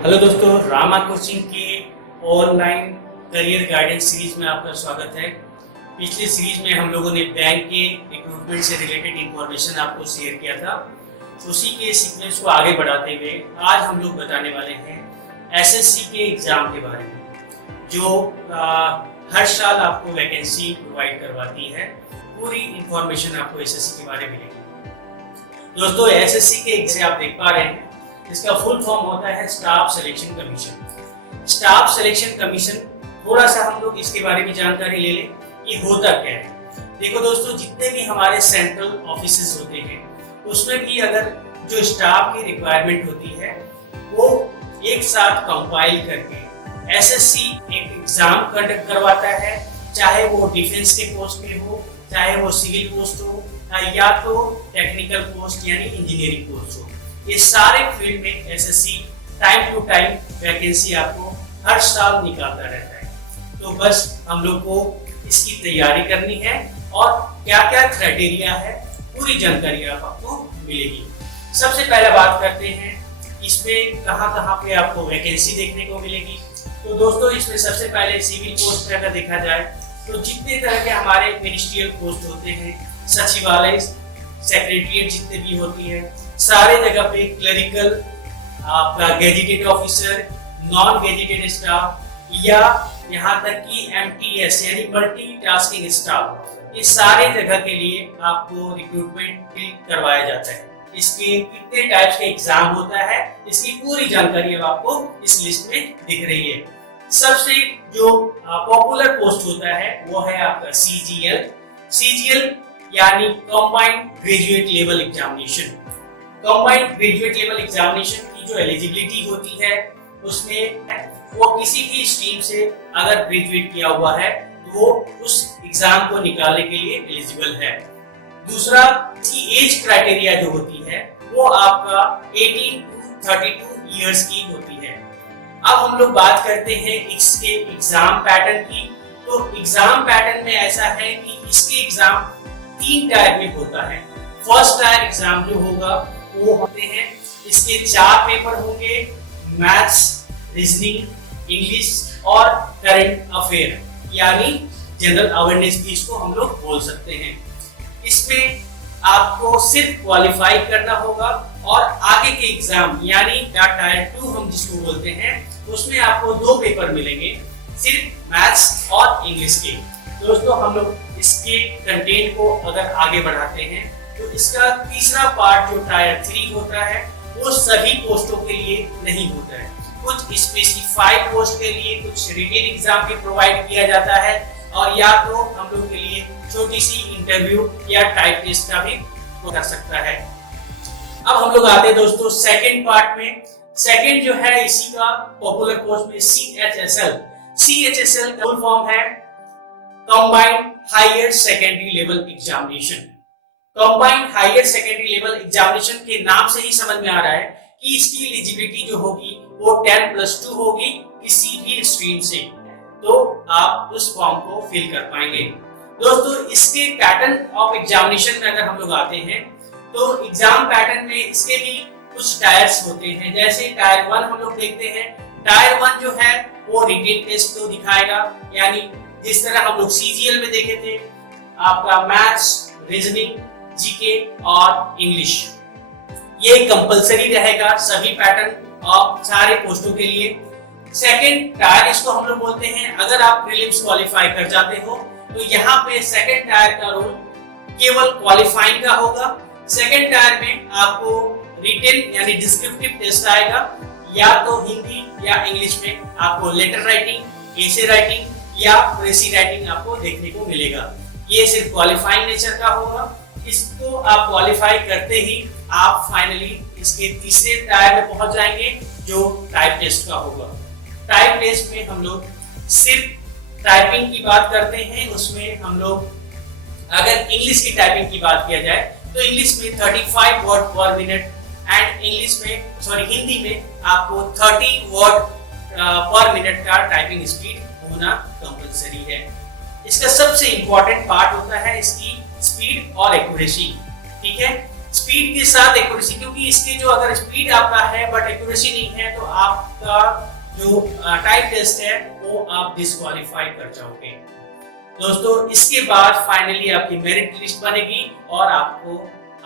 Hello दोस्तों, Rama coaching के online career guidance series में आपका स्वागत है। पिछली सीरीज में हम लोगों ने बैंक के रिक्रूटमेंट से रिलेटेड इंफॉर्मेशन आपको शेयर किया था। उसी के सीक्वेंस को आगे बढ़ाते हुए आज हम लोग बताने वाले हैं एसएससी के एग्ज़ाम के बारे में, जो हर साल आपको वैकेंसी प्रोवाइड करवाती है। पूरी इंफॉर्मेशन आपको एसएससी के बारे में मिलेगी। दोस्तों, एसएससी के से आप देख पा रहे हैं, इसका फुल फॉर्म होता है staff selection commission. Staff selection commission, थोड़ा सा हम लोग इसके बारे में जानकारी ले लें कि होता क्या है। देखो दोस्तों, जितने भी हमारे सेंट्रल ऑफिसेस होते हैं उसमें भी अगर जो स्टाफ की रिक्वायरमेंट होती है वो एक साथ कंपाइल करके एसएससी एक एग्जाम कंडक्ट करवाता है, चाहे वो डिफेंस के पोस्ट में हो, चाहे वो सिविल पोस्ट हो, या तो टेक्निकल पोस्ट यानी इंजीनियरिंग पोस्ट हो। ये सारे फील्ड में SSC time to time vacancy आपको हर साल निकालता रहता है। तो बस हम लोग को इसकी तैयारी करनी है और क्या क्या क्राइटेरिया है पूरी जानकारी आपको मिलेगी। सबसे पहले बात करते हैं इसमें कहाँ पे आपको वैकेंसी देखने को मिलेगी। तो दोस्तों, इसमें सबसे पहले सिविल पोस्ट पे अगर देखा जाए तो जितने तरह के हमारे मिनिस्ट्रियल पोस्ट होते हैं, सचिवालय, सेक्रेटरिएट जितने भी होती है, सारे जगह पे क्लरिकल, आपका gazetted officer, non gazetted staff, या यहाँ तक कि एमटीएस यानी मल्टीटास्किंग स्टाफ, ये सारे जगह के लिए आपको रिक्रूटमेंट करवाया जाता है। इसके कितने टाइप्स के एग्जाम होता है, इसकी पूरी जानकारी अब आपको इस लिस्ट में दिख रही है। सबसे जो पॉपुलर पोस्ट होता है वो है आपका सीजीएल यानी combined graduate level examination. Combined graduate level examination की जो एलिजिबिलिटी होती है उसमें वो किसी भी स्ट्रीम से अगर ग्रेजुएट किया हुआ है तो वो उस एग्जाम को निकालने के लिए एलिजिबल है। दूसरा, इसकी एज क्राइटेरिया जो होती है वो आपका 18 to 32 इयर्स की होती है। अब हम लोग बात करते हैं इसके एग्जाम पैटर्न की। तो एग्जाम पैटर्न में ऐसा है कि इसके एग्जाम 3 टायर में होता है। फर्स्ट टायर एग्जाम जो होगा वो होते हैं, इसके 4 पेपर होंगे, मैथ्स, रीजनिंग, इंग्लिश और करंट अफेयर यानी जनरल अवेयरनेस भी इसको हम लोग बोल सकते हैं। इसमें आपको सिर्फ क्वालिफाई करना होगा और आगे के एग्जाम यानी टायर 2 हम जिसको बोलते हैं उसमें आपको 2 पेपर मिलेंगे, सिर्फ मैथ्स और इंग्लिश के। दोस्तों, हम लोग इसके कंटेंट को अगर आगे बढ़ाते हैं तो इसका तीसरा पार्ट जो टायर 3 होता है वो सभी पोस्टों के लिए नहीं होता है। कुछ स्पेसिफाइड पोस्ट के लिए कुछ रिटेन एग्जाम भी प्रोवाइड किया जाता है, और या तो हम लोग के लिए छोटी सी इंटरव्यू या टाइप टेस्ट का भी हो सकता है। अब हम लोग आते हैं दोस्तों सेकंड पार्ट में। सेकंड जो है इसी का पॉपुलर पोस्ट में सीएचएसएल का फुल फॉर्म है combined higher secondary level examination. Combined higher secondary level examination के नाम से ही समझ में आ रहा है कि इसकी एलिजिबिलिटी जो होगी वो 10+2 होगी किसी भी स्ट्रीम से, तो आप उस फॉर्म को फिल कर पाएंगे। दोस्तों, इसके पैटर्न ऑफ एग्जामिनेशन में अगर हम लोग आते हैं तो एग्जाम पैटर्न में इसके भी कुछ टायर्स होते हैं। जैसे टायर 1 हम लोग देखते हैं। टायर 1 जो है वो रिटेन टेस्ट तो दिखाएगा, यानी जिस तरह हम लोग सीजीएल में देखे थे, आपका मैथ्स, रीजनिंग, जीके और इंग्लिश, ये कंपलसरी रहेगा सभी पैटर्न और सारे पोस्टों के लिए। सेकंड टायर इसको हम लोग बोलते हैं। अगर आप प्रीलिम्स क्वालिफाई कर जाते हो तो यहाँ पे सेकंड टायर का रोल केवल क्वालिफाइंग का होगा। सेकंड टायर में आपको रिटेन यानी डिस्क्रिप्टिव टेस्ट आएगा, या तो हिंदी या इंग्लिश में आपको लेटर राइटिंग, एसे राइटिंग या प्रेसी राइटिंग आपको देखने को मिलेगा। ये सिर्फ क्वालिफाइंग नेचर का होगा। इसको आप क्वालिफाई करते ही आप फाइनली इसके तीसरे टायर में पहुंच जाएंगे जो टाइप टेस्ट का होगा। टाइप टेस्ट में हम लोग सिर्फ टाइपिंग की बात करते हैं। उसमें हम लोग अगर इंग्लिश की टाइपिंग की बात किया जाए तो इंग्लिश में 35 वर्ड पर मिनट एंड हिंदी में आपको 30 वर्ड पर मिनट का टाइपिंग स्पीड होना कंपलसरी है। इसका सबसे इंपॉर्टेंट पार्ट होता है इसकी स्पीड और एक्यूरेसी। ठीक है, स्पीड के साथ एक्यूरेसी, क्योंकि इसके जो अगर स्पीड आपका है बट एक्यूरेसी नहीं है तो आपका जो टाइप टेस्ट है वो आप डिस्क्वालीफाई कर जाओगे। दोस्तों इसके बाद फाइनली आपकी मेरिट लिस्ट बनेगी और आपको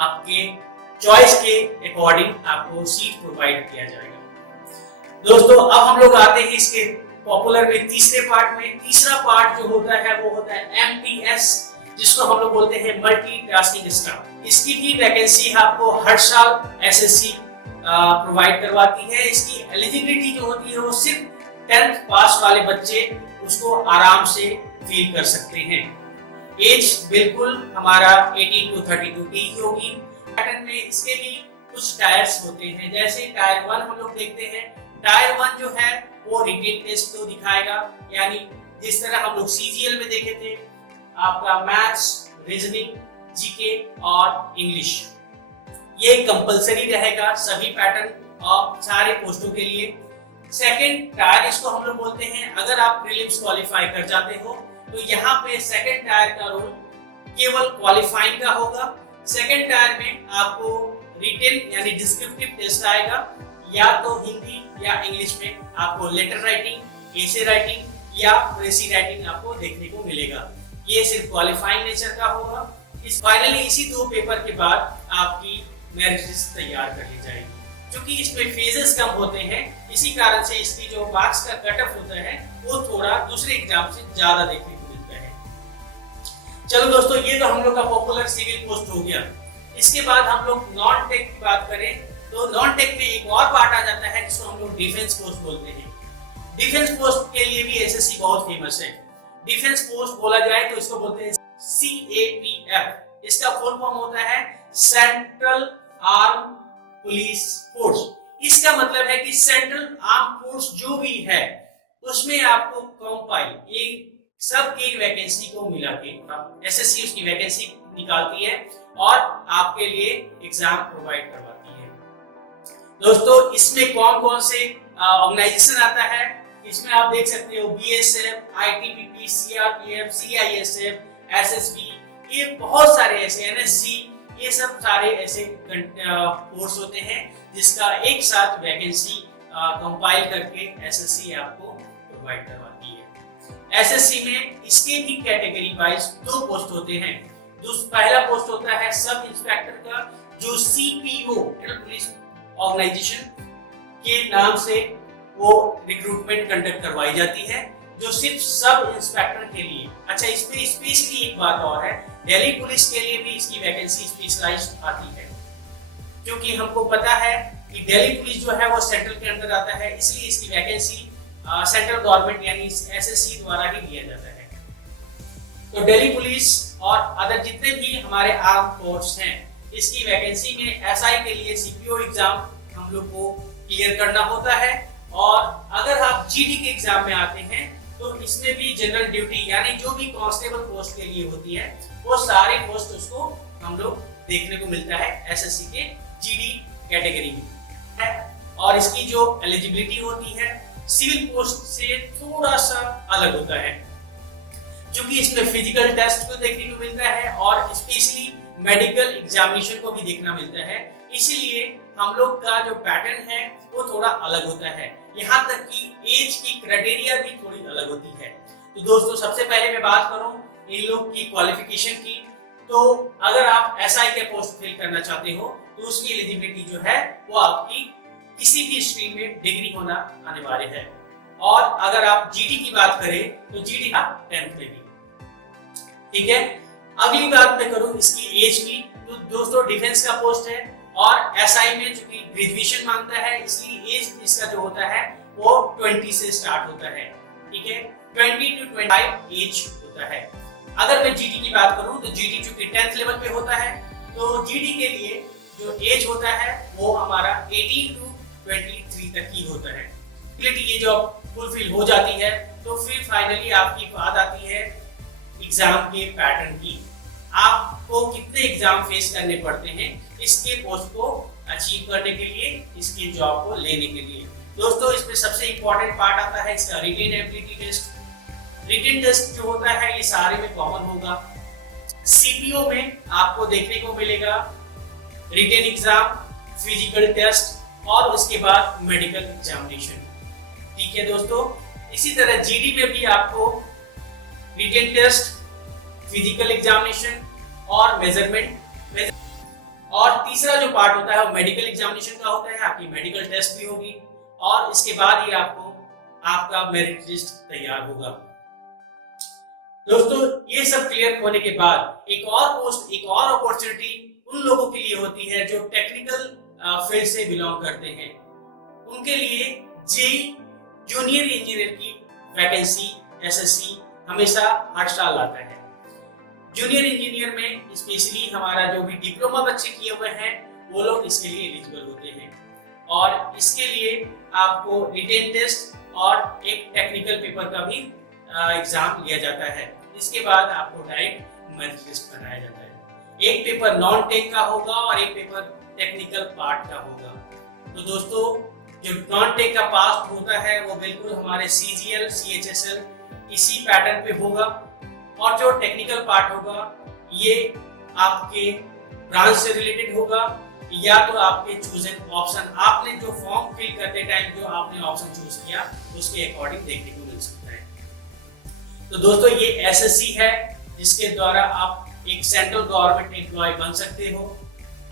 आपके चॉइस के अकॉर्डिंग आपको सीट प्रोवाइड किया जाएगा। दोस्तों अब हम लोग आते हैं इसके पॉपुलर में तीसरे पार्ट में। तीसरा पार्ट जो होता है वो होता है MTS, जिसको हम लोग बोलते हैं मल्टीटास्किंग स्टाफ। इसकी भी वैकेंसी आपको हर साल SSC प्रोवाइड करवाती है। इसकी एलिजिबिलिटी जो होती है वो सिर्फ 10th पास वाले बच्चे उसको आराम से फील कर सकते हैं। एज बिल्कुल हमारा 18 to 32 की ही होगी। पैटर्न में इसके भी कुछ टायर्स होते हैं, जैसे टायर 1 हम लोग देखते हैं। टायर 1 जो है वो रिटेन टेस्ट को दिखाएगा, यानी जिस तरह हम लोग CGL में देखे थे आपका मैथ्स, रीजनिंग, जीके और इंग्लिश, ये कंपलसरी रहेगा सभी पैटर्न और सारे पोस्टों के लिए। सेकंड टायर इसको हम लोग बोलते हैं, अगर आप प्रीलिम्स क्वालिफाई कर जाते हो तो यहाँ पे सेकंड टायर का रोल केवल क्वालिफाइंग का होगा। सेकंड टायर में आपको रिटेन यानी डिस्क्रिप्टिव टेस्ट आएगा, या तो हिंदी या इंग्लिश में आपको लेटर राइटिंग, एसे राइटिंग या प्रेसी राइटिंग आपको देखने को मिलेगा। ये सिर्फ क्वालिफाइंग नेचर का होगा। इस फाइनली इसी 2 पेपर के बाद आपकी मेरिट लिस्ट तैयार कर ली जाएगी। क्योंकि इसमें फेजेस कम होते हैं, इसी कारण से इसकी जो मार्क्स का कट ऑफ होता है वो थोड़ा दूसरे एग्जाम से ज्यादा देखने को मिलता है। चलो दोस्तों, ये तो हम लोग का पॉपुलर सिविल पोस्ट हो गया। इसके बाद हम लोग नॉन टेक की बात करें तो नॉन टेक में एक और पार्ट आ जाता है जिसको हम लोग डिफेंस पोस्ट बोलते हैं। डिफेंस पोस्ट के लिए भी SSC बहुत फेमस है। डिफेंस पोस्ट बोला जाए तो इसको बोलते हैं CAPF। इसका फुल फॉर्म होता है सेंट्रल आर्म पुलिस फोर्स। इसका मतलब है कि सेंट्रल आर्म फोर्स जो भी है उसमें आपको कंपाइल ये सब की वैकेंसी को मिला के SSC उसकी वैकेंसी निकालती है और आपके लिए एग्जाम प्रोवाइड करवाती है। दोस्तों इसमें कौन कौन से ऑर्गेनाइजेशन आता है, इसमें आप देख सकते हो BSF, ITBP, CRPF, CISF, SSB, ये बहुत सारे ऐसे NSC, ये सब सारे ऐसे कोर्स होते हैं जिसका एक साथ वैकेंसी कंपाइल करके SSC आपको प्रोवाइड करवाती है। SSC में इसके भी कैटेगरी वाइज 2 पोस्ट होते हैं। पहला पोस्ट होता है सब इंस्पेक्टर का, जो CPO पुलिस ऑर्गेनाइजेशन के नाम से वो रिक्रूटमेंट कंडक्ट करवाई जाती है, जो सिर्फ सब इंस्पेक्टर के लिए। अच्छा, इसमें स्पेशली एक बात और है, दिल्ली पुलिस के लिए भी इसकी वैकेंसी स्पेशलाइज्ड आती है, क्योंकि हमको पता है कि दिल्ली पुलिस जो है वो सेंट्रल के अंदर आता है, इसलिए इसकी वैकेंसी सेंट्रल गवर्नमेंट यानी SSC द्वारा ही दिया जाता है। तो दिल्ली पुलिस और अदर जितने भी हमारे आर्म फोर्स हैं, इसकी वैकेंसी में SI के लिए CPO एग्जाम हम लोग को क्लियर करना होता है। और अगर आप GD के एग्जाम में आते हैं तो इसमें भी जनरल ड्यूटी यानी जो भी कांस्टेबल पोस्ट के लिए होती है वो सारे पोस्ट उसको हम लोग देखने को मिलता है SSC के GD कैटेगरी में। और इसकी जो एलिजिबिलिटी होती है सिविल पोस्ट से थोड़ा सा अलग होता है, क्योंकि इसमें फिजिकल टेस्ट को देखने को मिलता है और स्पेशली मेडिकल एग्जामिनेशन को भी देखना मिलता है, इसलिए हम लोग का जो पैटर्न है वो थोड़ा अलग होता है। यहाँ तक कि एज की क्राइटेरिया भी थोड़ी अलग होती है। तो दोस्तों सबसे पहले मैं बात करूं इन लोग की क्वालिफिकेशन की, तो अगर आप SI के पोस्ट फिल करना चाहते हो तो उसकी एलिजिबिलिटी जो है वो आपकी किसी भी स्ट्रीम में डिग्री होना अनिवार्य है। और अगर आप GD की बात करें तो GD 10th में भी, ठीक है। अगली बात मैं करूं इसकी एज की, तो दोस्तों डिफेंस का पोस्ट है और SI में चूंकि ग्रेजुएशन मांगता है, इसलिए एज इसका जो होता है वो 20 से स्टार्ट होता है, ठीक है। 20 to 25 एज होता है। अगर मैं GD की बात करूं तो GD चूंकि 10th लेवल पे होता है, तो GD के लिए जो एज होता है वो हमारा 18 to 23 तक ही होता है। ये जॉब फुलफिल हो जाती है तो फिर फाइनली आपकी बात आती है एग्जाम के पैटर्न की। आपको कितने एग्जाम फेस करने पड़ते हैं इसके पोस्ट को अचीव करने के लिए, इसकी जॉब को लेने के लिए। दोस्तों इसमें सबसे इंपॉर्टेंट पार्ट आता है इसका written ability test. Written test जो होता है ये सारे में कॉमन होगा। CPO में आपको देखने को मिलेगा रिटेन एग्जाम, फिजिकल टेस्ट और उसके बाद मेडिकल एग्जामिनेशन। ठीक है दोस्तों, इसी तरह जीडी में भी आपको रिटेन टेस्ट, फिजिकल एग्जामिनेशन और मेजरमेंट, और तीसरा जो पार्ट होता है वो मेडिकल एग्जामिनेशन का होता है। आपकी मेडिकल टेस्ट भी होगी और इसके बाद ही आपका मेरिट लिस्ट तैयार होगा। दोस्तों, ये सब क्लियर होने के बाद एक और अपॉर्चुनिटी उन लोगों के लिए होती है जो टेक्निकल फील्ड से बिलोंग करते हैं। उनके लिए जेई जूनियर इंजीनियर की वैकेंसी एसएससी हमेशा हर साल आता है। जूनियर इंजीनियर में स्पेशली हमारा जो भी डिप्लोमा बच्चे किए हुए हैं वो लोग इसके लिए एलिजिबल होते हैं, और इसके लिए आपको रिटेन टेस्ट और एक टेक्निकल पेपर का भी एग्जाम लिया जाता है। इसके बाद आपको डायरेक्ट मेरिट लिस्ट बनाया जाता है। एक पेपर नॉन टेक का होगा और एक पेपर टेक्निकल पार्ट का होगा। तो दोस्तों, जो नॉन टेक का पास होता है वो बिल्कुल हमारे सीजीएल सीएचएसएल इसी पैटर्न पे होगा, और जो टेक्निकल पार्ट होगा ये आपके ब्रांच से रिलेटेड होगा या तो आपके चूजन ऑप्शन, आपने जो फॉर्म फिल करते टाइम जो आपने ऑप्शन चूज किया उसके अकॉर्डिंग देखने को मिल सकता है। तो दोस्तों, ये एसएससी है जिसके द्वारा आप एक सेंट्रल गवर्नमेंट एम्प्लॉय बन सकते हो।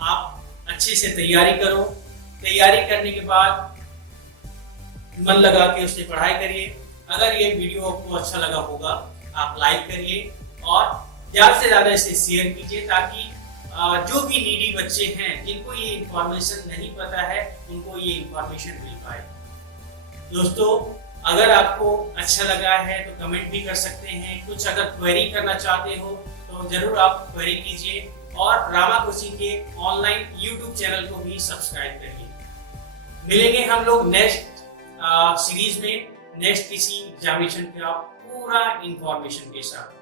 आप अच्छे से तैयारी करो, तैयारी करने के बाद मन लगा के उससे पढ़ाई करिए। अगर ये वीडियो आपको अच्छा लगा होगा आप लाइक करिए और ज़्यादा से ज़्यादा इसे शेयर कीजिए, ताकि जो भी नीडी बच्चे हैं जिनको ये इंफॉर्मेशन नहीं पता है उनको ये इंफॉर्मेशन मिल पाए। दोस्तों, अगर आपको अच्छा लगा है तो कमेंट भी कर सकते हैं। कुछ अगर क्वेरी करना चाहते हो तो जरूर आप क्वेरी कीजिए, और रामा कोचिंग के ऑनलाइन यूट्यूब चैनल को भी सब्सक्राइब करिए। मिलेंगे हम लोग नेक्स्ट सीरीज में, नेक्स्ट किसी एग्जामिनेशन का पूरा इंफॉर्मेशन के साथ।